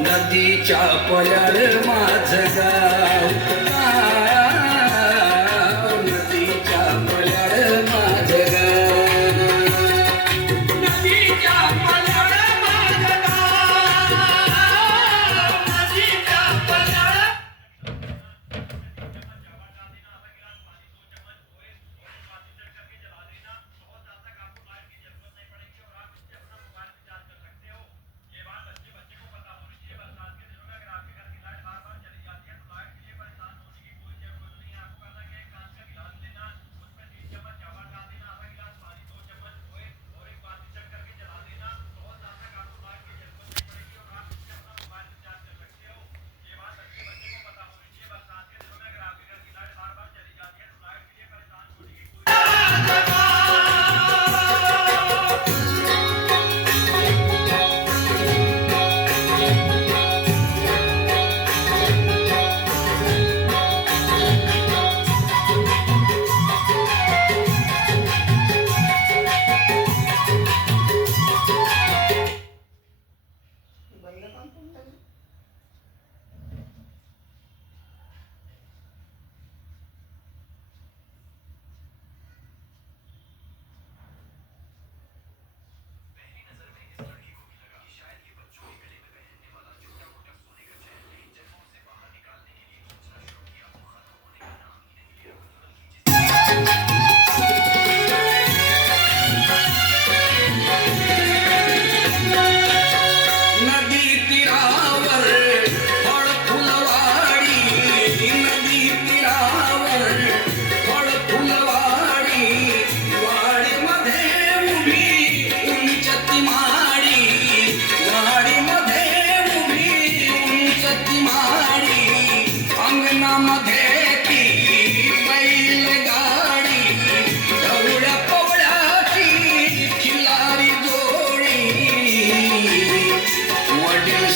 नदीच्या पल्याड माझं गाव, नदीच्या पल्याड माझं गाव, नदीच्या पल्याड माझं गाव, नदीच्या पल्याड.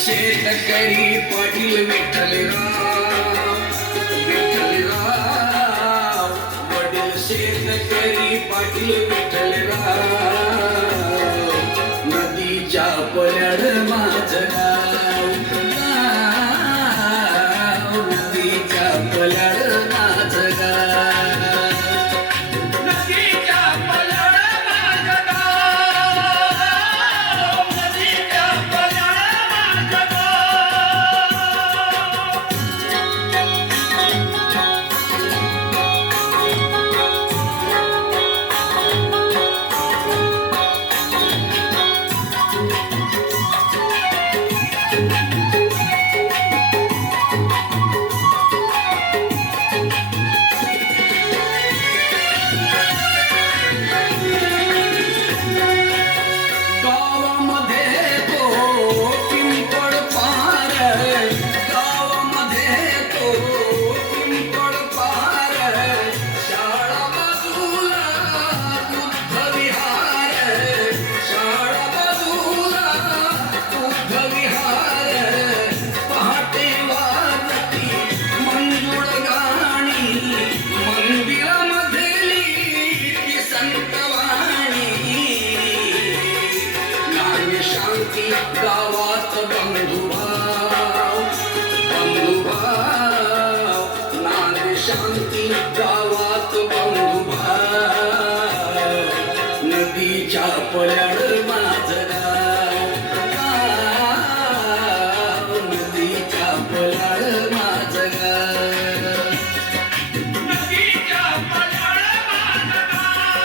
शेतकरी पाटील विठ्ठलराव, विठ्ठलराव, वडील शेतकरी पाटील विठ्ठलराव, नदीच्या पल्याड माझं गाव, नदीच्या पल्याड माझं गाव. शांती गावात बंधुभाव नदीच्या पल्याड माझं गाव नदीच्या पल्याड माझं गाव नदीच्या पल्याड माझं गाव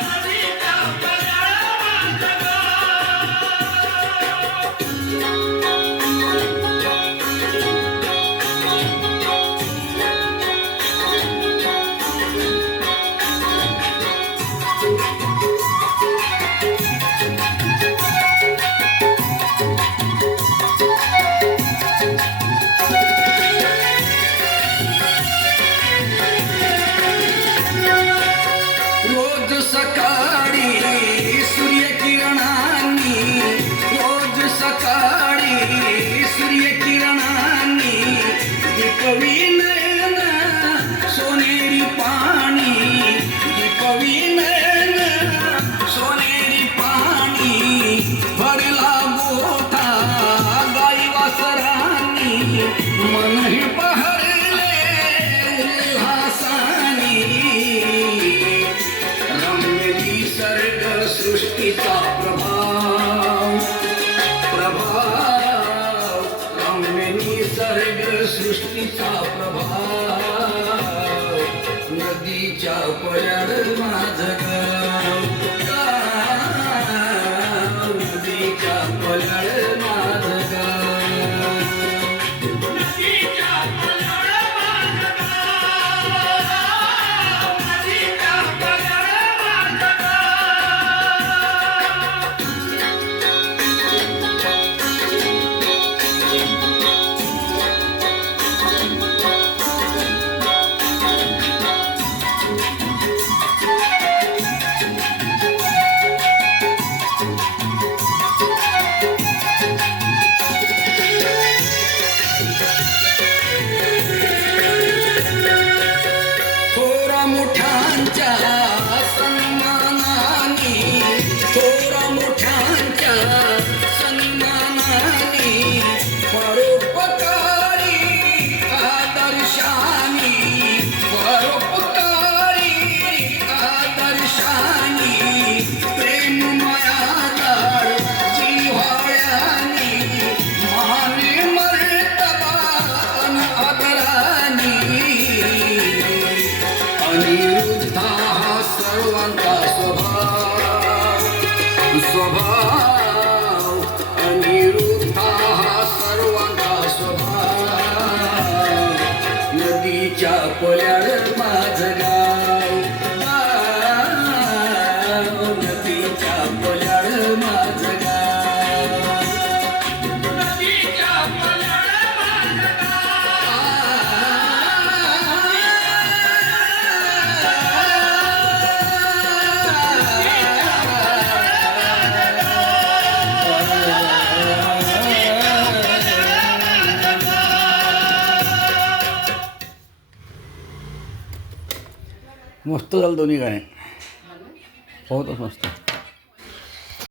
नदीच्या पल्याड माझं गाव रोज सकाळी सूर्यकिरणांनी रोज सकाळी सूर्यकिरणांनी दीपवी नयन सोनेरी पाणी दीपवी नयन सोनेरी पाणी भरला गोठा गाई वासरांनी मनही बहरले उल्हासानी रम्य निसर्ग सृष्टीचा प्रभाव रम्य निसर्ग सृष्टीचा प्रभाव नदीच्या पल्याड माझं गाव नदीच्या पल्याड माझं गाव नदीच्या पल्याड माझं गाव नदीच्या पल्याड माझं गाव थोरा मोठ्यांच्या सन्मानाने थोरा मोठ्यांच्या सन्मानाने परोपकारी आदर्शानी परोपकारी आदर्शानी प्रेममयादार जिव्हाळ्यानी माने मर्तबा अन आदरानी अनिरुद्ध हा सर्वांचा स्वभाव अनिरुद्ध हा सर्वांचा स्वभाव नदीच्या पल्याड माझं गाव नदीच्या पल्याड माझं गाव नदीच्या पल्याड माझं मस्त झालं दोन्ही गाणे बहुतच मस्त